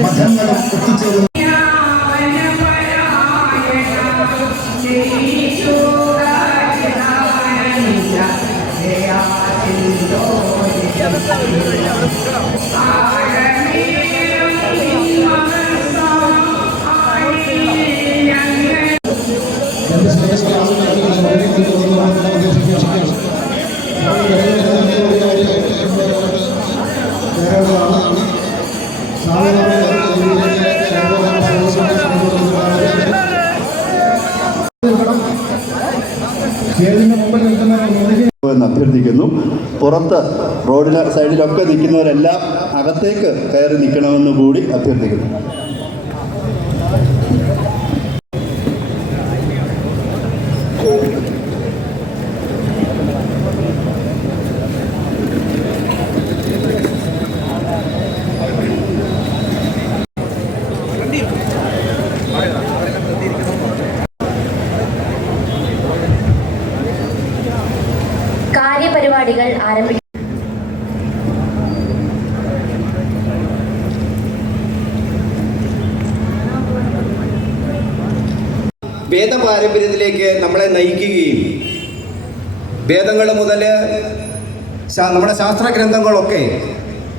മഠങ്ങളും എത്തിച്ചേരുന്നു. എന്ന് അഭ്യർത്ഥിക്കുന്നു. പുറത്ത് റോഡിന് സൈഡിലൊക്കെ നിൽക്കുന്നവരെല്ലാം അകത്തേക്ക് കയറി നിൽക്കണമെന്ന് കൂടി അഭ്യർത്ഥിക്കുന്നു. കാര്യപരിപാടികൾ ആരംഭിക്കും. വേദപാരമ്പര്യത്തിലേക്ക് നമ്മളെ നയിക്കുകയും വേദങ്ങൾ മുതൽ നമ്മുടെ ശാസ്ത്രഗ്രന്ഥങ്ങളൊക്കെ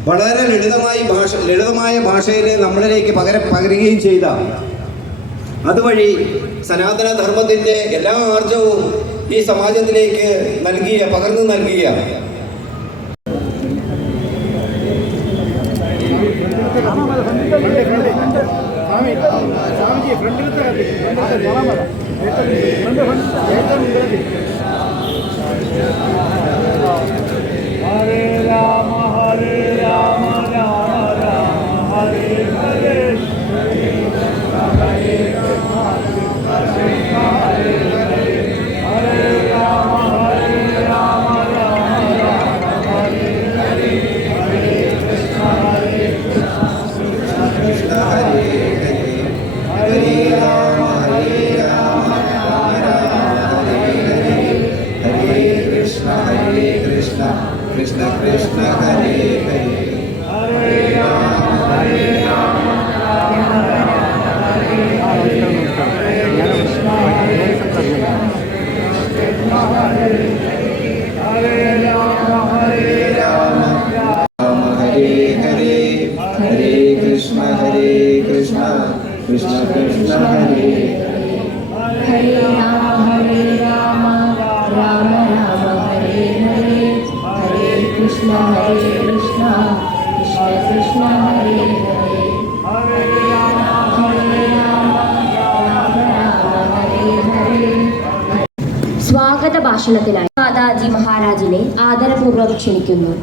വളരെ ലളിതമായ ഭാഷയിൽ നമ്മളിലേക്ക് പകരുകയും ചെയ്ത അതുവഴി സനാതനധർമ്മത്തിൻ്റെ എല്ലാ ആർജവും ഈ സമാജത്തിലേക്ക് പകർന്നു നൽകിയ ഹരേ രാമ ഹരേ രാമ രാമ രാമ ഹരേ ഹരേ ഹരേ കൃഷ്ണ കൃഷ്ണ ഹരേ ഹരേ ഹരേ രാമ ഹരേ രാമ രാമ രാമ ഹരേ ഹരേ ഹരേ കൃഷ്ണ കൃഷ്ണ ഹരേ ഹരേ ഹരേ രാമ ഹരേ രാമ രാമ രാമ ഹരേ ഹരേ ഹരേ കൃഷ്ണ കൃഷ്ണ കൃഷ്ണ ഹരേ ഹരേ ഹരേ രാമ ഹരേ രാമ രാമ രാമ ഹരേ ഹരേ ഹരേ കൃഷ്ണ ഹരേ രാമ ഹരേ രാമ രാമ ഹരേ ഹരേ ഹരേ കൃഷ്ണ കൃഷ്ണ കൃഷ്ണ ഹരേ ഹരേ രാമ ഹരേ രാമ രാമ രാമ ഹരേ ഹരേ ഹരേ കൃഷ്ണ കൃഷ്ണ കൃഷ്ണ ഹരേ ഹരേ ഹരേ രാമ ഹരേ രാമ രാമ രാമ ഹരേ ഹരേ. സ്വാഗത ഭാഷണത്തിനായി ദാദാജി മഹാരാജിനെ ആദരപൂർവ്വം ക്ഷണിക്കുന്നു.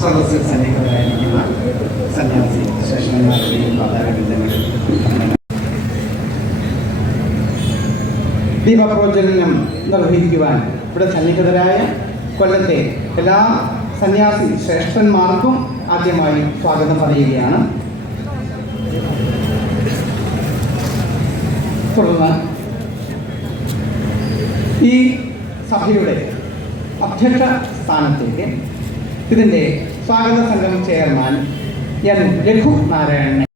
സദസ്സിൽ സന്നിഹിതരായിരിക്കുന്ന സന്യാസി ശ്രേഷ്ഠന്മാരുടെയും ആധാരബന്ധങ്ങളിൽ ദീപപ്രോജ്വലനം നിർവഹിക്കുവാൻ ഇവിടെ സന്നിഹിതരായ കൊല്ലത്തെ എല്ലാ സന്യാസി ശ്രേഷ്ഠന്മാർക്കും ആദ്യമായി സ്വാഗതം പറയുകയാണ്. തുടർന്ന് ഈ സഭയുടെ അധ്യക്ഷ സ്ഥാനത്തേക്ക് ഇതിൻ്റെ സ്വാഗത സംഘം ചെയർമാൻ എൻ രഘു നാരായണനെ